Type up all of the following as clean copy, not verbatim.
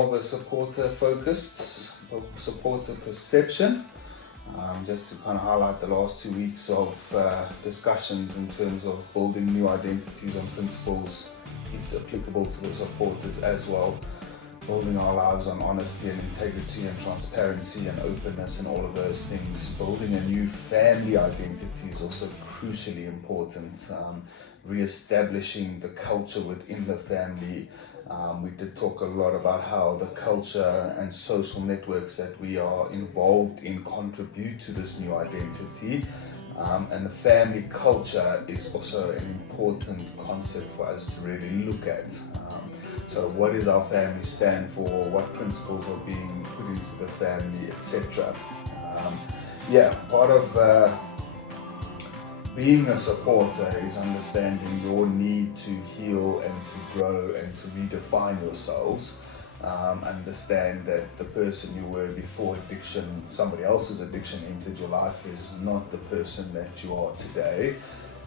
more of a supporter perception. Just to kind of highlight the last 2 weeks of discussions in terms of building new identities and principles, it's applicable to the supporters as well. Building our lives on honesty and integrity and transparency and openness and all of those things. Building a new family identity is also crucially important. Re-establishing the culture within the family. We did talk a lot about how the culture and social networks that we are involved in contribute to this new identity. And the family culture is also an important concept for us to really look at. So what does our family stand for? What principles are being put into the family, etc. Part of being a supporter is understanding your need to heal and to grow and to redefine yourselves. Understand that the person you were before addiction, somebody else's addiction entered your life, is not the person that you are today.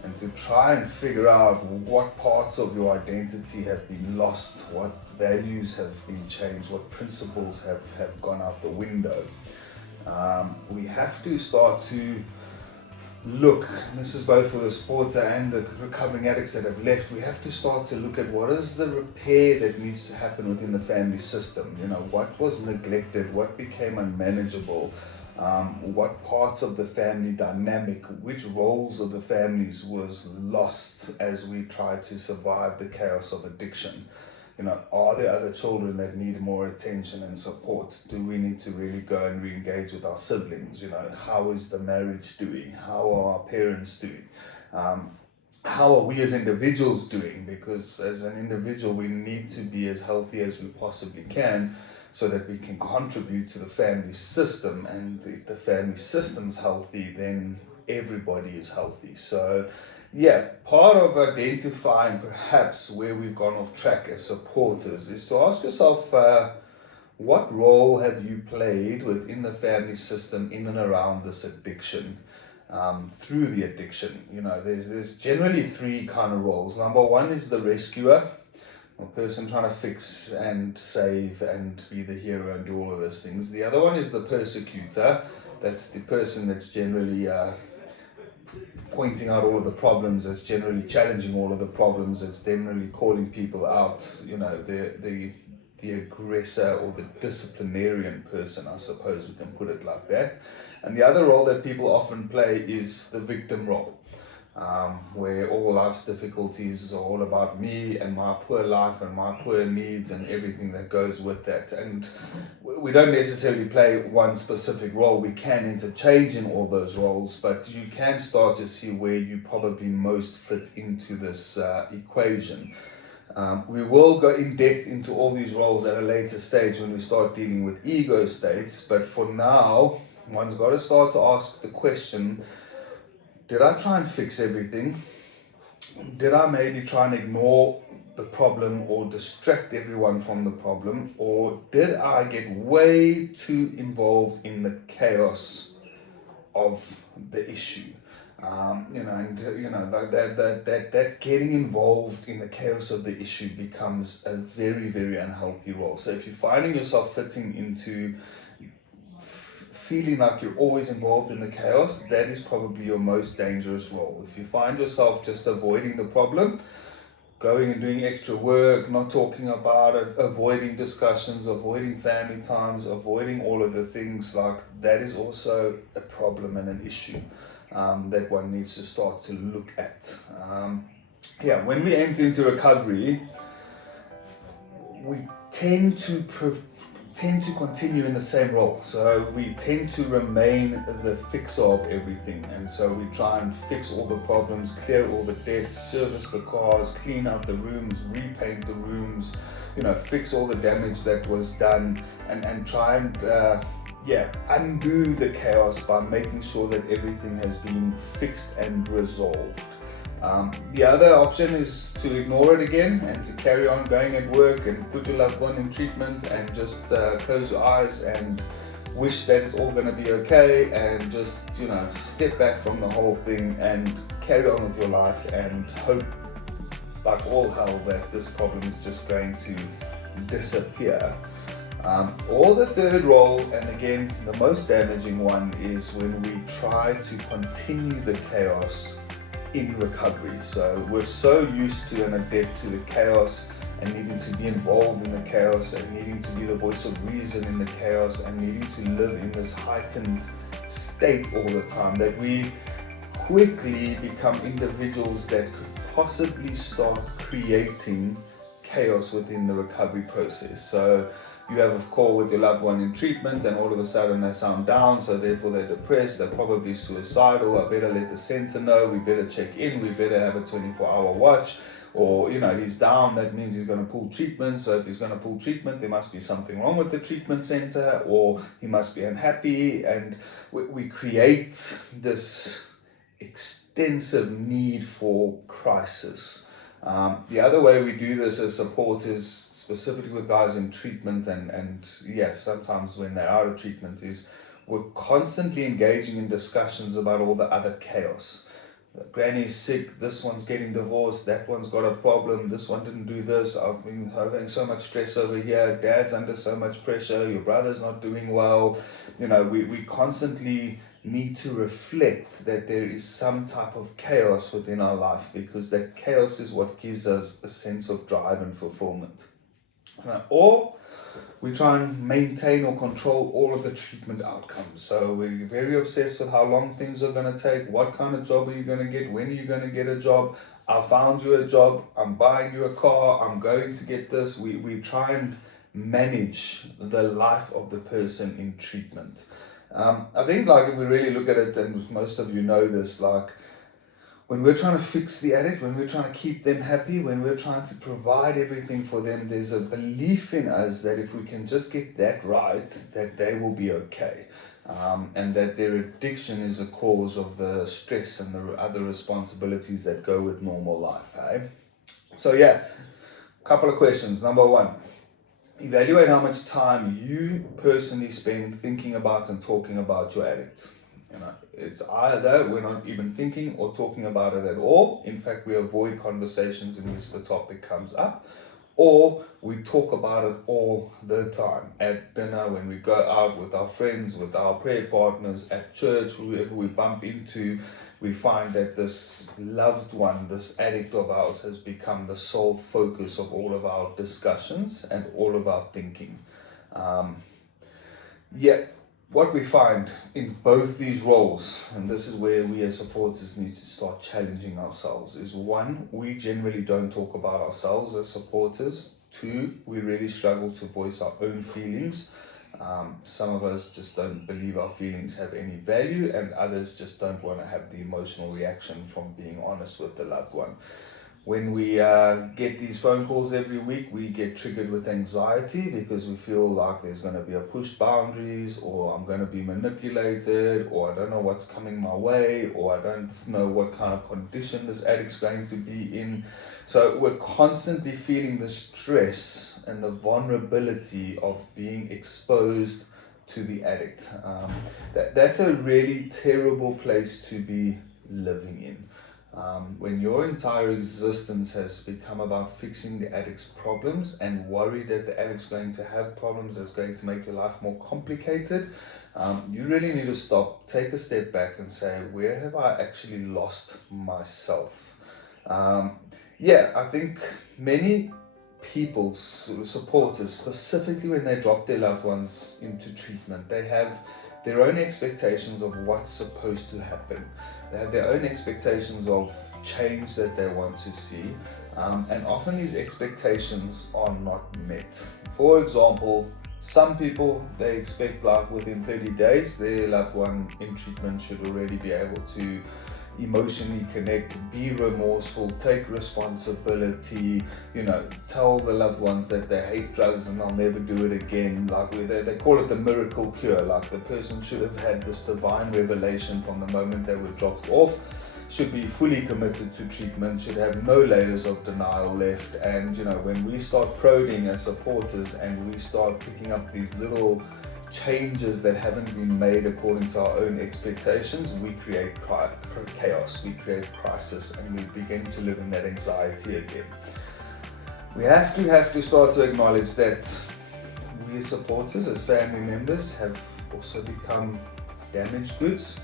And to try and figure out what parts of your identity have been lost, what values have been changed, what principles have gone out the window. We have to start to look, and this is both for the supporter and the recovering addicts that have left, we have to start to look at what is the repair that needs to happen within the family system. What was neglected, what became unmanageable, what parts of the family dynamic, which roles of the families was lost as we tried to survive the chaos of addiction. Are there other children that need more attention and support? Do we need to really go and re-engage with our siblings? How is the marriage doing? How are our parents doing? How are we as individuals doing? Because as an individual, we need to be as healthy as we possibly can so that we can contribute to the family system. And if the family system's healthy, then everybody is healthy. So part of identifying perhaps where we've gone off track as supporters is to ask yourself, what role have you played within the family system in and around this addiction, through the addiction? There's generally three kind of roles. Number one is the rescuer, a person trying to fix and save and be the hero and do all of those things. The other one is the persecutor. That's the person that's generally pointing out all of the problems, that's generally challenging all of the problems, that's generally calling people out, the aggressor or the disciplinarian person, I suppose we can put it like that. And the other role that people often play is the victim role, where all life's difficulties are all about me and my poor life and my poor needs and everything that goes with that. And we don't necessarily play one specific role. We can interchange in all those roles, but you can start to see where you probably most fit into this equation. We will go in depth into all these roles at a later stage when we start dealing with ego states, but for now, one's got to start to ask the question, did I try and fix everything? Did I maybe try and ignore the problem or distract everyone from the problem? Or did I get way too involved in the chaos of the issue? That getting involved in the chaos of the issue becomes a very, very unhealthy role. So if you're finding yourself fitting into feeling like you're always involved in the chaos, that is probably your most dangerous role. If you find yourself just avoiding the problem, going and doing extra work, not talking about it, avoiding discussions, avoiding family times, avoiding all of the things, like that is also a problem and an issue that one needs to start to look at. When we enter into recovery, we tend to continue in the same role. So we tend to remain the fixer of everything. And so we try and fix all the problems, clear all the debts, service the cars, clean out the rooms, repaint the rooms, fix all the damage that was done, and try and undo the chaos by making sure that everything has been fixed and resolved. The other option is to ignore it again and to carry on going at work and put your loved one in treatment and just close your eyes and wish that it's all going to be okay and just, step back from the whole thing and carry on with your life and hope like all hell that this problem is just going to disappear. Or the third role, and again, the most damaging one, is when we try to continue the chaos in recovery. So we're so used to and adept to the chaos and needing to be involved in the chaos and needing to be the voice of reason in the chaos and needing to live in this heightened state all the time that we quickly become individuals that could possibly start creating chaos within the recovery process. So you have a call with your loved one in treatment and all of a sudden they sound down, so therefore they're depressed, they're probably suicidal. I better let the center know, we better check in, we better have a 24-hour watch. Or, he's down, that means he's going to pull treatment. So if he's going to pull treatment, there must be something wrong with the treatment center, or he must be unhappy. And we create this extensive need for crisis. The other way we do this as supporters, specifically with guys in treatment and sometimes when they're out of treatment, is we're constantly engaging in discussions about all the other chaos. Granny's sick, this one's getting divorced, that one's got a problem, this one didn't do this, I've been having so much stress over here, dad's under so much pressure, your brother's not doing well. We constantly need to reflect that there is some type of chaos within our life, because that chaos is what gives us a sense of drive and fulfillment. Or we try and maintain or control all of the treatment outcomes. So we're very obsessed with how long things are going to take, what kind of job are you going to get, when are you going to get a job, I found you a job, I'm buying you a car, I'm going to get this. We try and manage the life of the person in treatment. I think if we really look at it, and most of you know this, when we're trying to fix the addict, when we're trying to keep them happy, when we're trying to provide everything for them, there's a belief in us that if we can just get that right, that they will be okay. And that their addiction is a cause of the stress and the other responsibilities that go with normal life. So a couple of questions. Number one, evaluate how much time you personally spend thinking about and talking about your addict. It's either we're not even thinking or talking about it at all. In fact, we avoid conversations in which the topic comes up, or we talk about it all the time at dinner, when we go out with our friends, with our prayer partners, at church, whoever we bump into. We find that this loved one, this addict of ours, has become the sole focus of all of our discussions and all of our thinking. What we find in both these roles, and this is where we as supporters need to start challenging ourselves, is one, we generally don't talk about ourselves as supporters. Two, we really struggle to voice our own feelings. Some of us just don't believe our feelings have any value, and others just don't want to have the emotional reaction from being honest with the loved one. When we get these phone calls every week, we get triggered with anxiety because we feel like there's going to be a pushed boundaries, or I'm going to be manipulated, or I don't know what's coming my way, or I don't know what kind of condition this addict's going to be in. So we're constantly feeling the stress and the vulnerability of being exposed to the addict. That's a really terrible place to be living in. When your entire existence has become about fixing the addict's problems and worry that the addict's going to have problems that's going to make your life more complicated, you really need to stop, take a step back and say, where have I actually lost myself? I think many people, supporters, specifically when they drop their loved ones into treatment, they have their own expectations of what's supposed to happen. They have their own expectations of change that they want to see, and often these expectations are not met. For example, some people, they expect within 30 days their loved one in treatment should already be able to emotionally connect, be remorseful, take responsibility, tell the loved ones that they hate drugs and they'll never do it again. They call it the miracle cure. The person should have had this divine revelation from the moment they were dropped off, should be fully committed to treatment, should have no layers of denial left. And when we start probing as supporters and we start picking up these little changes that haven't been made according to our own expectations, we create chaos, we create crisis, and we begin to live in that anxiety again. We have to start to acknowledge that we as supporters, as family members, have also become damaged goods,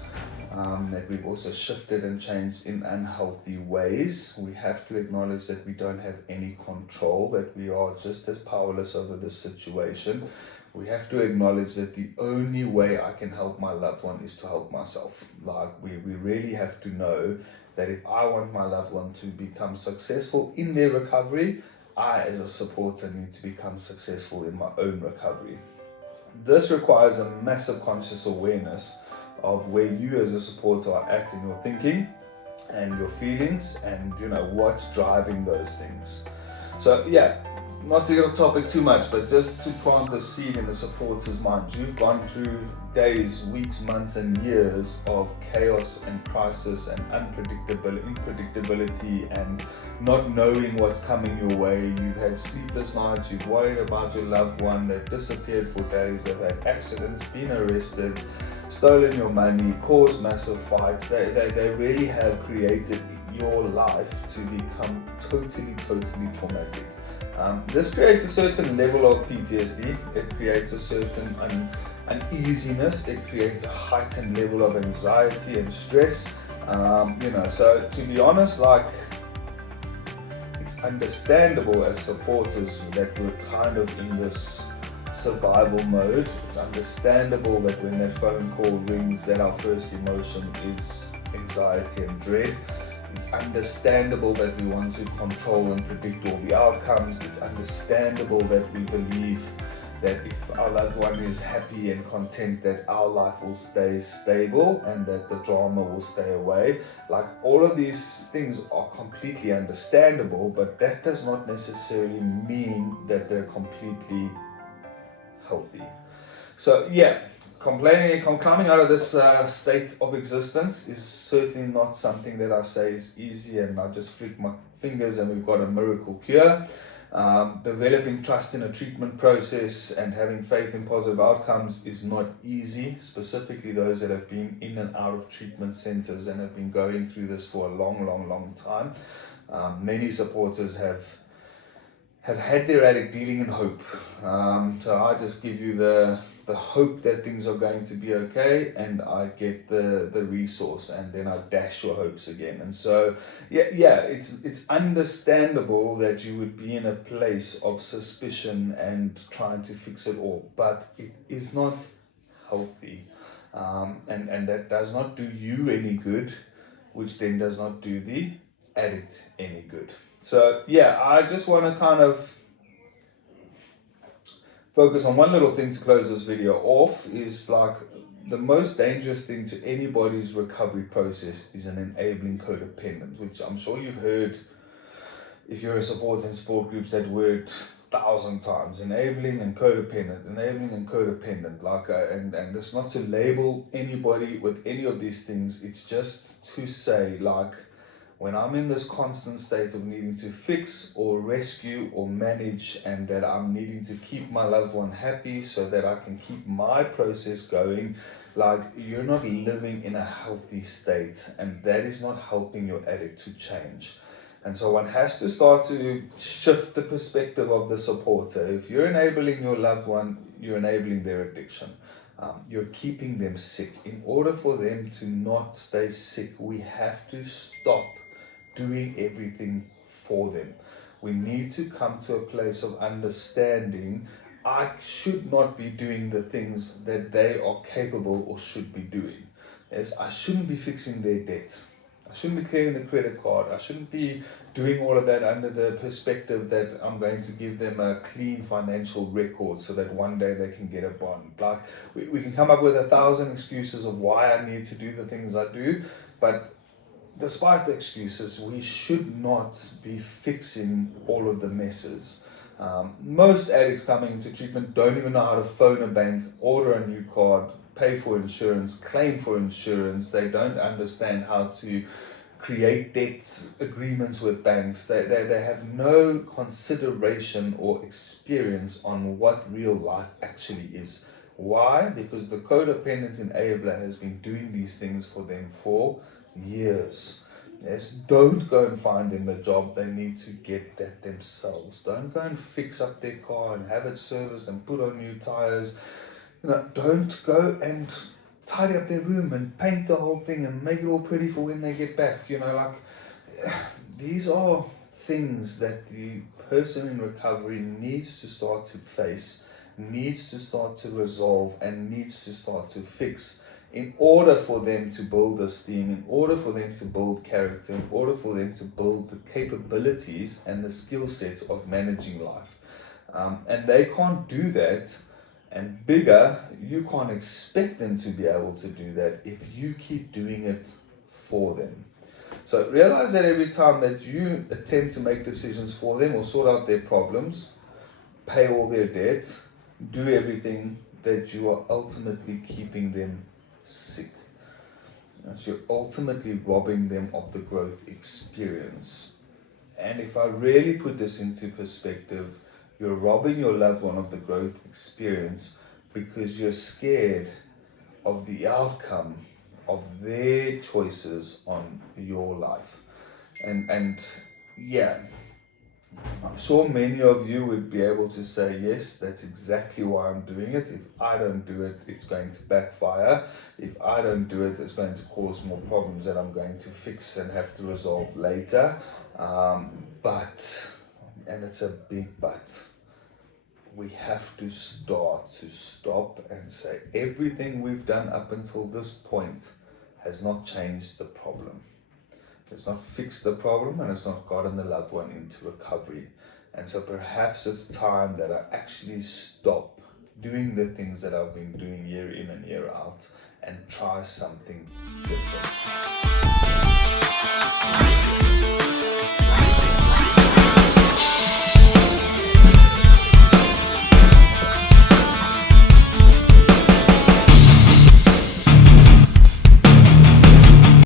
that we've also shifted and changed in unhealthy ways. We have to acknowledge that we don't have any control, that we are just as powerless over this situation. We have to acknowledge that the only way I can help my loved one is to help myself. Like, we really have to know that if I want my loved one to become successful in their recovery, I as a supporter need to become successful in my own recovery. This requires a massive conscious awareness of where you as a supporter are at in your thinking and your feelings, and what's driving those things. So not to get off topic too much, but just to plant the seed in the supporter's mind. You've gone through days, weeks, months and years of chaos and crisis and unpredictability and not knowing what's coming your way. You've had sleepless nights, you've worried about your loved one, they've disappeared for days, they've had accidents, been arrested, stolen your money, caused massive fights. They really have created your life to become totally traumatic. This creates a certain level of PTSD. It creates a certain uneasiness. It creates a heightened level of anxiety and stress. So to be honest, it's understandable as supporters that we're kind of in this survival mode. It's understandable that when that phone call rings, that our first emotion is anxiety and dread. It's understandable that we want to control and predict all the outcomes. It's understandable that we believe that if our loved one is happy and content, that our life will stay stable and that the drama will stay away. All of these things are completely understandable, but that does not necessarily mean that they're completely healthy. So climbing out of this state of existence is certainly not something that I say is easy and I just flick my fingers and we've got a miracle cure. Developing trust in a treatment process and having faith in positive outcomes is not easy, specifically those that have been in and out of treatment centers and have been going through this for a long time. Many supporters have had their addict dealing in hope. So I just give you the hope that things are going to be okay, and I get the resource, and then I dash your hopes again. And so it's understandable that you would be in a place of suspicion and trying to fix it all, but it is not healthy, and that does not do you any good, which then does not do the addict any good. So I just want to kind of focus on one little thing to close this video off. Is the most dangerous thing to anybody's recovery process is an enabling codependent, which I'm sure you've heard if you're a support in support groups that word 1,000 times. Enabling and codependent. And it's not to label anybody with any of these things. It's just to say when I'm in this constant state of needing to fix or rescue or manage, and that I'm needing to keep my loved one happy so that I can keep my process going, you're not living in a healthy state, and that is not helping your addict to change. And so one has to start to shift the perspective of the supporter. If you're enabling your loved one, you're enabling their addiction. You're keeping them sick. In order for them to not stay sick, we have to stop doing everything for them. We need to come to a place of understanding I should not be doing the things that they are capable or should be doing. Yes, I shouldn't be fixing their debt. I shouldn't be clearing the credit card. I shouldn't be doing all of that under the perspective that I'm going to give them a clean financial record so that one day they can get a bond. We can come up with 1,000 excuses of why I need to do the things I do, but despite the excuses, we should not be fixing all of the messes. Most addicts coming into treatment don't even know how to phone a bank, order a new card, pay for insurance, claim for insurance. They don't understand how to create debt agreements with banks. They have no consideration or experience on what real life actually is. Why? Because the codependent enabler has been doing these things for them for years. Yes, don't go and find them a job. They need to get that themselves. Don't go and fix up their car and have it serviced and put on new tires. Don't go and tidy up their room and paint the whole thing and make it all pretty for when they get back. These are things that the person in recovery needs to start to face, needs to start to resolve, and needs to start to fix in order for them to build esteem, in order for them to build character, in order for them to build the capabilities and the skill sets of managing life. And they can't do that, and bigger, you can't expect them to be able to do that if you keep doing it for them. So realize that every time that you attempt to make decisions for them or sort out their problems, pay all their debt, do everything, that you are ultimately keeping them sick. So you're ultimately robbing them of the growth experience. And if I really put this into perspective, you're robbing your loved one of the growth experience because you're scared of the outcome of their choices on your life. And yeah, I'm sure many of you would be able to say, yes, that's exactly why I'm doing it. If I don't do it, it's going to backfire. If I don't do it, it's going to cause more problems that I'm going to fix and have to resolve later. But, and it's a big but, we have to stop and say everything we've done up until this point has not changed the problem. It's not fixed the problem, and it's not gotten the loved one into recovery. And so perhaps it's time that I actually stop doing the things that I've been doing year in and year out and try something different.